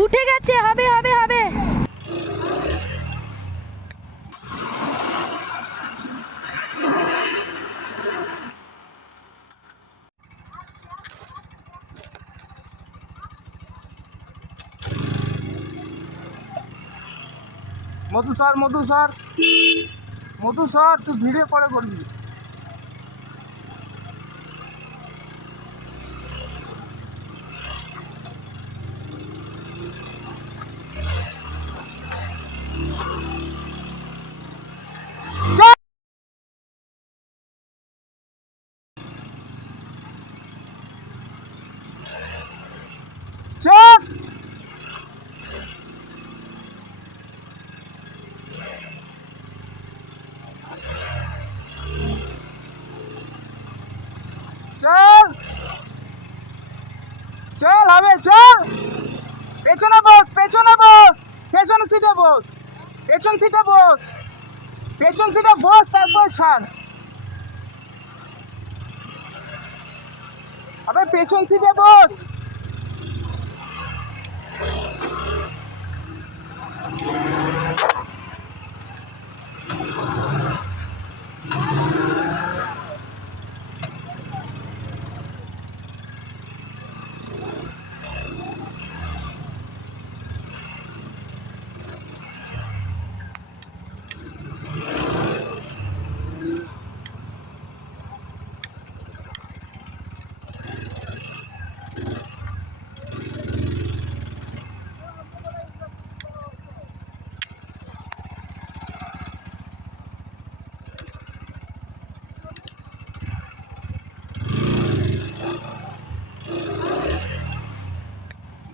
উঠে গেছে, হবে হবে হবে। মধু স্যার, মধু স্যার, মধু স্যার, তুই ভিডিও পরে করবি। চল চল চল, হবে, চল। পেছনে বস, পেছনে বস, পেছন সিটে বস, পেছন সিটে বস, পেছন সিটে বস, তারপর ছাড়। আবে পেছন সিটে বস।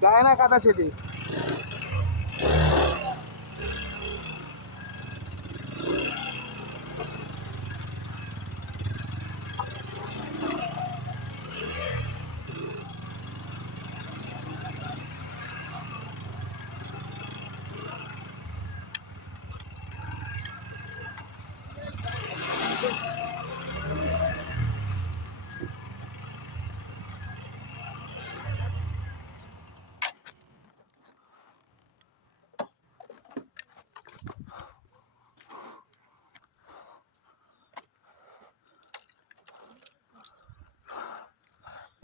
গায়ে না কাদা ছেটে।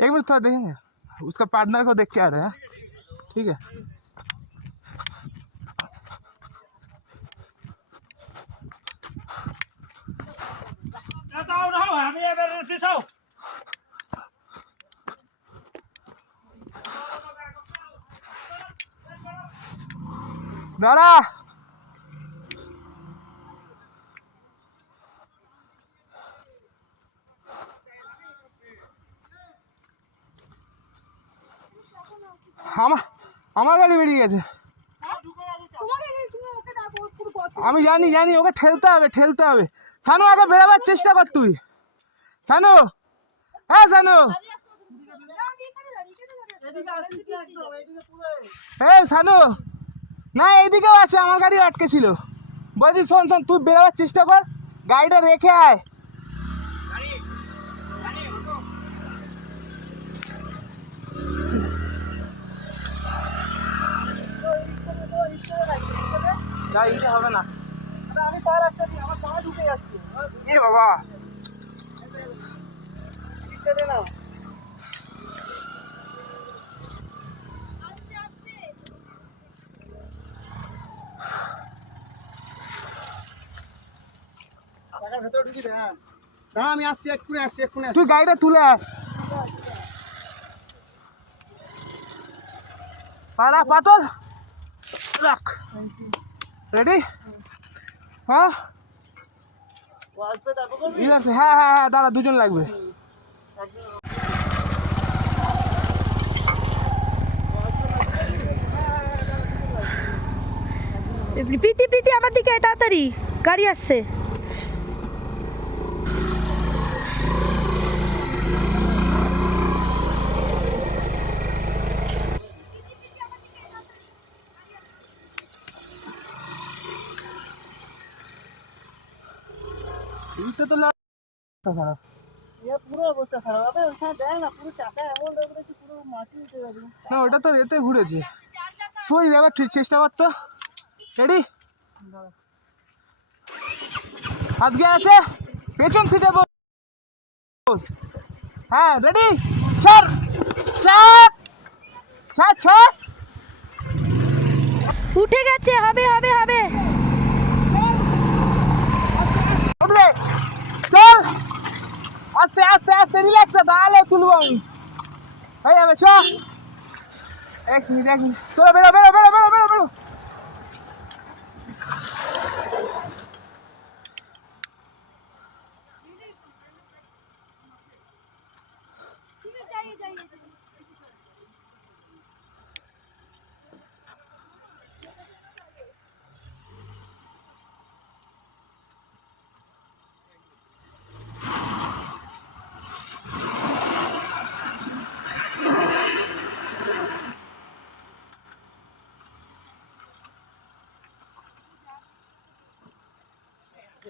एक मिनट थोड़ा देखेंगे, उसका पार्टनर को देख के आ रहे हैं। ठीक है, दादा আমার গাড়ি বেরিয়ে গেছে। আমি জানি জানি, ওকে ঠেলতে হবে, ঠেলতে হবে। সানু আগে বেরোবার চেষ্টা কর তুই। সানু, হ্যাঁ সানু, এই সানু, না এইদিকেও আছে, আমার গাড়ি আটকে ছিল। বলছি শোন শোন, তুই বেরোবার চেষ্টা কর, গাড়িটা রেখে আয়। গাড়িটা হবে না, আমি পা রাখতে দিই, আমার পা ঢুকে যাচ্ছে। এ বাবা, না ভেতরে ঢুকি দে। হ্যাঁ দাঁড়া, আমি আসছি, এক্ষুনি আসছি, এক্ষুনি আসছি। তুই গাড়িটা তুলে আয়। পাড়া পাথর রাখ, রেডি? হ্যাঁ ঠিক আছে, হ্যাঁ হ্যাঁ হ্যাঁ, দাঁড়া, দুজন লাগবে। প্রীতি প্রীতি আমার দিকে আয়, তাড়াতাড়ি গাড়ি আসছে। এইটা তো খারাপ, পুরো অবস্থা খারাপ হবে। ওইখানে দেখ না, পুরো চাকা এমন লাগছে পুরো মাটি উঠে যাবে। না ওটা তো এতে ঘুরেছে। চার চাকা সরি এবার চেষ্টা কর তো। রেডি? আজকে আছে পেছন সিটে বস। হ্যাঁ রেডি? ছাড় ছাড় ছাড় ছাড়। উঠে গেছে, হবে হবে হবে। উঠলে চল, আস্তে আস্তে আস্তে রিল্যাক্সে তাহলে তুলবো আমি। হয়ে যাবে চ। এক মিনিট চলো, বেরো বেরো বেরো বেরো বেরো বেরো।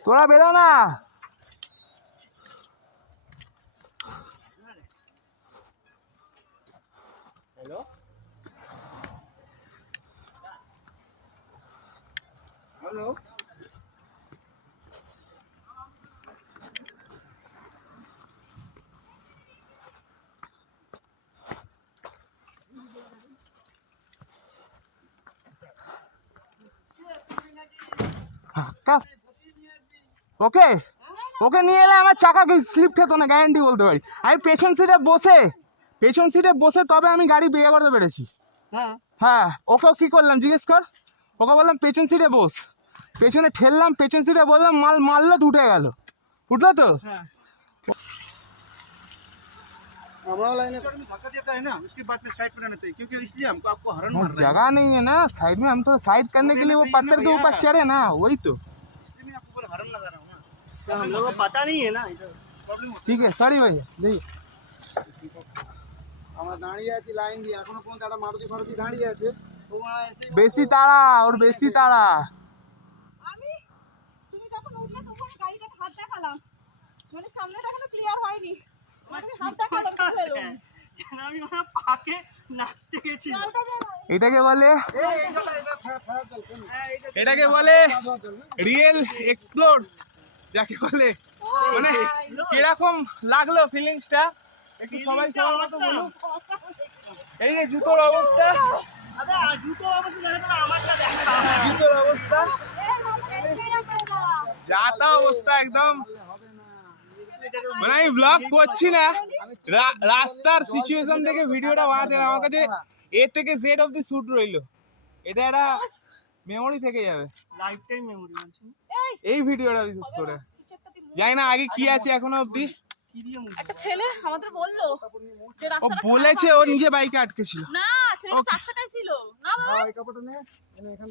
তোরা বেরো না। Hello, hello. ওকে ওকে নিয়ে এলে আমার চাকা স্লিপ খেত না, গ্যারান্টি বলতে পারি। আমি পেছন সিটে বসে তবে আমি গাড়ি বিয়ে করতে পেরেছি। হ্যাঁ, হ্যাঁ, ওকেও কী করলাম জিজ্ঞেস কর। ওকে বললাম পেছন সিটে বস, পেছনে ঠেললাম, পেছন সিটে বললাম মারলো, উঠে গেল। উঠলো তো? हाँ। हमारा लाइन धक्का देता है ना, उसके बाद में साइड पर रहना चाहिए, क्योंकि इसलिए हमको आपको हॉर्न मार रहा है, जगह नहीं है ना साइड में, हम तो साइड करने के लिए वो पत्थर के ऊपर चढ़े ना, वही तो। इसलिए मैं आपको पूरा हॉर्न लगा रहा हूँ ना। तो हम लोगों को पता नहीं है ना, इधर प्रॉब्लम होता ठीक है, सॉरी भैया। देखिए আমরা দাঁড়িয়ে আছি লাইন দিয়ে, এখনো পর্যন্ত একটা মারুতি দাঁড়িয়ে আছে, তোমরা এসে বেশি তাড়া ওর, বেশি তাড়া। আমি তুমি যখন উঠলে তখন গাড়িটাকে হাত দেখালাম, মানে সামনে দেখানো ক্লিয়ার হয়নি, মানে হাত দেখালাম কিছু এলো না। আমি ওখানে পাকে নাচতে গেছি। এটাকে বলে রিয়েল এক্সপ্লোর, যাকে বলে। মানে কিরকম লাগলো ফিলিংসটা একটু সবাই সবার মতো বলুন। এই যে জুতোর অবস্থা, আরে জুতো আমাকে দেখা, আমারটা দেখা। জুতোর অবস্থা যা তা অবস্থা একদম। মানে আমি ব্লগ করছি না, রাস্তার সিচুয়েশন থেকে ভিডিওটা বানাতে আমার কাছে এ থেকে জেড অফ দি শুট রইলো। এটা একটা মেমোরি থেকে যাবে, লাইফ টাইম মেমোরি বলছি। এই ভিডিওটা বিশেষ করে। জানি না আগে কি আছে এখনো অবধি। একটা ছেলে আমাদের বললো যে ও রাস্তাটা বলেছে ও নিজে বাইকে আটকে ছিল। না, ছেলেটা চার চাকায় ছিল না বাবা। এই কাপড়টা নে, এখান